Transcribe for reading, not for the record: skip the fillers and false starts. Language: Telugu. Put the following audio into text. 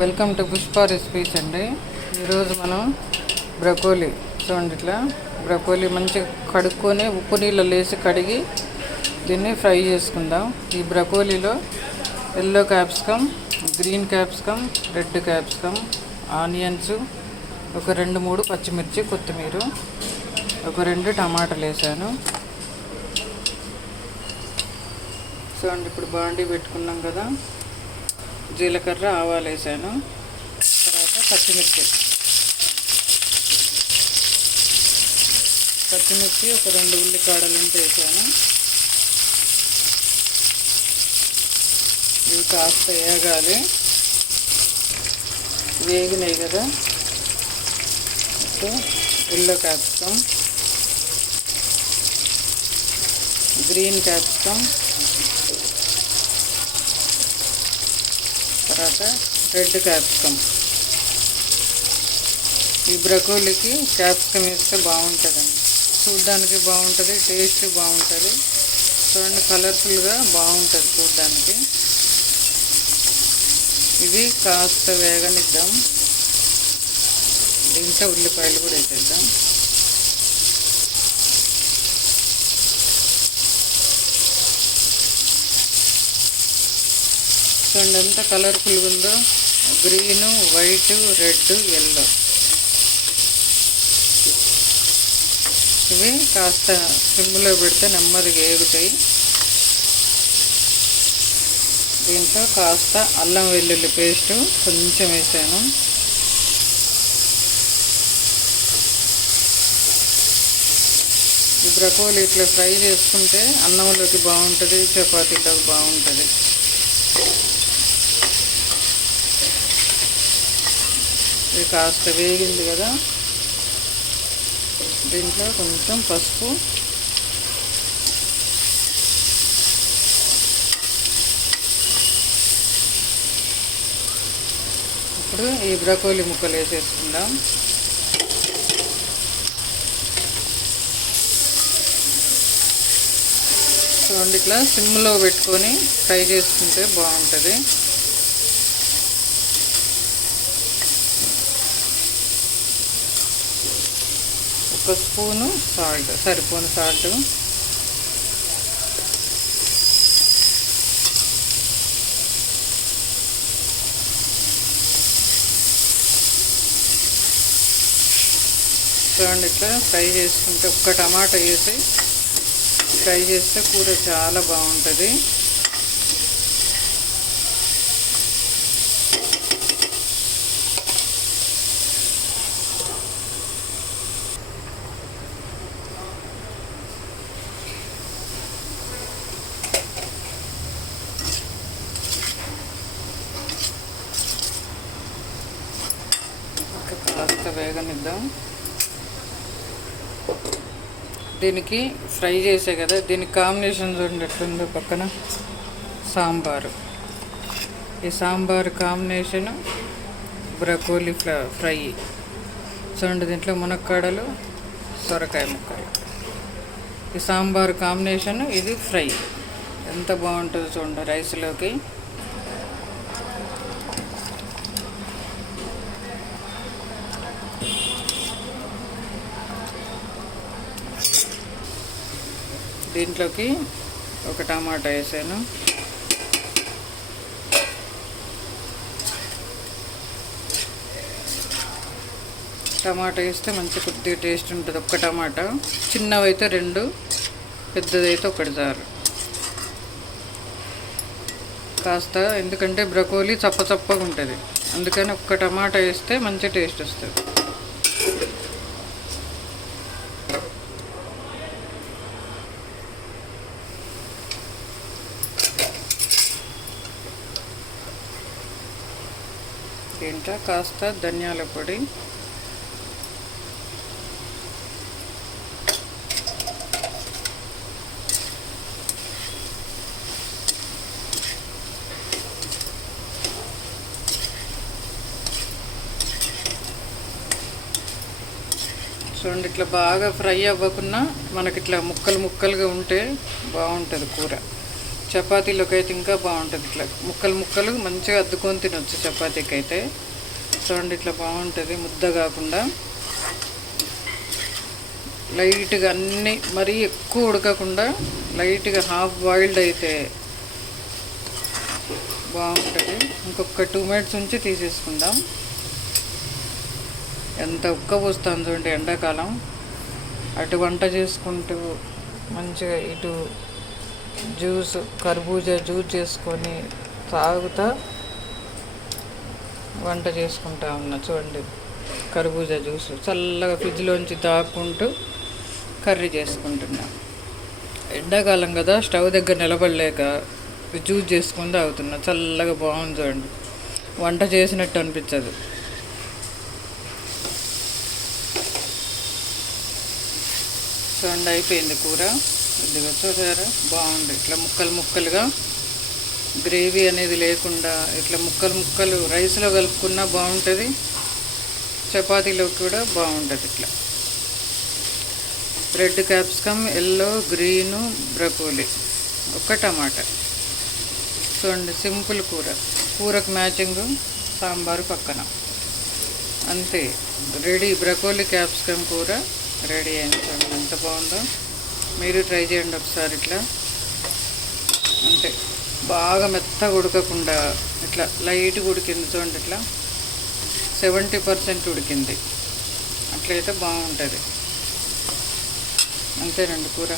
వెల్కమ్ టు పుష్ప రెసిపీస్ అండి. ఈరోజు మనం బ్రకోలీ చూడండి, ఇట్లా బ్రకోలీ మంచిగా కడుక్కొని ఉప్పు నీళ్ళలో వేసి కడిగి దీన్ని ఫ్రై చేసుకుందాం. ఈ బ్రకోలీలో yellow capsicum, green capsicum, red capsicum, onions, ఒక 2-3 పచ్చిమిర్చి, కొత్తిమీర, ఒక 2 టమాటాలు వేసాను. చూడండి, ఇప్పుడు బాండీ పెట్టుకున్నాం కదా, జీలకర్ర, ఆవాలు వేసాను. తర్వాత పచ్చిమిర్చి ఒక 2 ఉల్లికాడలు వేసాను. ఇవి కాస్త వేగాలి. వేగినాయి కదా, ఎల్లో క్యాప్సికమ్, గ్రీన్ క్యాప్సికమ్, తర్వాత రెడ్ క్యాప్సికమ్. ఈ బ్రకోలీకి క్యాప్సికమ్ వేస్తే బాగుంటుందండి, చూడ్డానికి బాగుంటుంది, టేస్ట్ బాగుంటుంది. చూడండి, కలర్ఫుల్గా బాగుంటుంది చూడ్డానికి. ఇవి కాస్త వేగనిద్దాం. దీంట్లో ఉల్లిపాయలు కూడా వేసేద్దాం. చూడండి ఎంత కలర్ఫుల్గా ఉందో, గ్రీను, వైట్, రెడ్, ఎల్లో. ఇవి కాస్త సిమ్లో పెడితే నెమ్మదిగా వేగుతాయి. దీంట్లో కాస్త అల్లం వెల్లుల్లి పేస్ట్ కొంచెం వేసాను. ఈ బ్రకోలీ ఇట్లా ఫ్రై చేసుకుంటే అన్నంలోకి బాగుంటుంది, చపాతీలోకి బాగుంటుంది. ఇది కాస్త వేగింది కదా, దీంట్లో కొంచెం పసుపు, ఇప్పుడు ఈ బ్రకోలీ ముక్కలు వేసేసుకుందాం. చూడండి, ఇట్లా సిమ్లో పెట్టుకొని ఫ్రై చేసుకుంటే బాగుంటుంది. ఒక స్పూను సాల్ట్, సరిపోను సాల్ట్, చూడండి ఇట్లా ఫ్రై చేసుకుంటే, ఒక్క టమాటా వేసి ఫ్రై చేస్తే కూర చాలా బాగుంటుంది. కాస్త వేగనిద్దాం. దీనికి ఫ్రై చేసే కదా, దీనికి కాంబినేషన్ చూడండి ఎట్లుందో, పక్కన సాంబారు. ఈ సాంబారు కాంబినేషను బ్రకోలీ ఫ్రై. చూడండి, దీంట్లో మునక్కాడలు, సొరకాయ ముక్కలు. ఈ సాంబారు కాంబినేషన్, ఇది ఫ్రై. ఎంత బాగుంటుందో చూడండి రైస్లోకి. దీంట్లోకి ఒక టమాటా వేసాను. టమాటా వేస్తే మంచి కొద్దిగా టేస్ట్ ఉంటుంది. ఒక్క టమాటా, చిన్నవైతే 2, పెద్దదైతే 1 చాలు. కాస్త ఎందుకంటే బ్రకోలీ చప్పగా ఉంటుంది, అందుకని ఒక్క టమాటా వేస్తే మంచి టేస్ట్ వస్తుంది. దీంట్లో కాస్త ధనియాల పొడి, చూడండి ఇట్లా బాగా ఫ్రై అవ్వకుండా మనకి ఇట్లా ముక్కలుగా ఉంటే బాగుంటుంది కూర. చపాతీలోకి అయితే ఇంకా బాగుంటుంది. ఇట్లా ముక్కలు ముక్కలు మంచిగా అద్దుకొని తినొచ్చు చపాతీకి అయితే. చూడండి ఇట్లా బాగుంటుంది, ముద్ద కాకుండా లైట్గా అన్నీ మరీ ఎక్కువ ఉడకకుండా లైట్గా హాఫ్ బాయిల్డ్ అయితే బాగుంటుంది. ఇంకొక 2 మినిట్స్ ఉంచి తీసేసుకుందాం. ఎంత ఉక్క పోస్తాను చూడండి ఎండాకాలం. అటు వంట చేసుకుంటూ మంచిగా ఇటు జ్యూస్ కర్బూజా జ్యూస్ చేసుకొని తాగుతా వంట చేసుకుంటా ఉన్నా. చూడండి కర్బూజా జ్యూస్ చల్లగా ఫ్రిడ్జ్లోంచి తాగుకుంటూ కర్రీ చేసుకుంటున్నా. ఎండాకాలం కదా, స్టవ్ దగ్గర నిలబడలేక జ్యూస్ చేసుకొని తాగుతున్నా. చల్లగా బాగుంది చూడండి, వంట చేసినట్టు అనిపించదు. చూడండి అయిపోయింది కూర. ఇదిగో చూసారా బాగుంది. ఇట్లా ముక్కలు ముక్కలుగా గ్రేవీ అనేది లేకుండా ఇట్లా ముక్కలు ముక్కలు రైస్లో కలుపుకున్నా బాగుంటుంది, చపాతీలో కూడా బాగుంటుంది. ఇట్లా red capsicum, yellow, green, broccoli, ఒక టమాటా. చూడండి సింపుల్ కూర. కూరకు మ్యాచింగ్ సాంబారు పక్కన, అంతే రెడీ. బ్రకోలీ క్యాప్సికమ్ కూర రెడీ అయింది. చూడండి ఎంత బాగుందో. మీరు ట్రై చేయండి ఒకసారి. ఇట్లా అంటే బాగా మెత్తగా ఉడకకుండా ఇట్లా లైట్గా ఉడికింది చూడండి. ఇట్లా 70% ఉడికింది, అట్లయితే బాగుంటుంది. అంతేనండి కూర.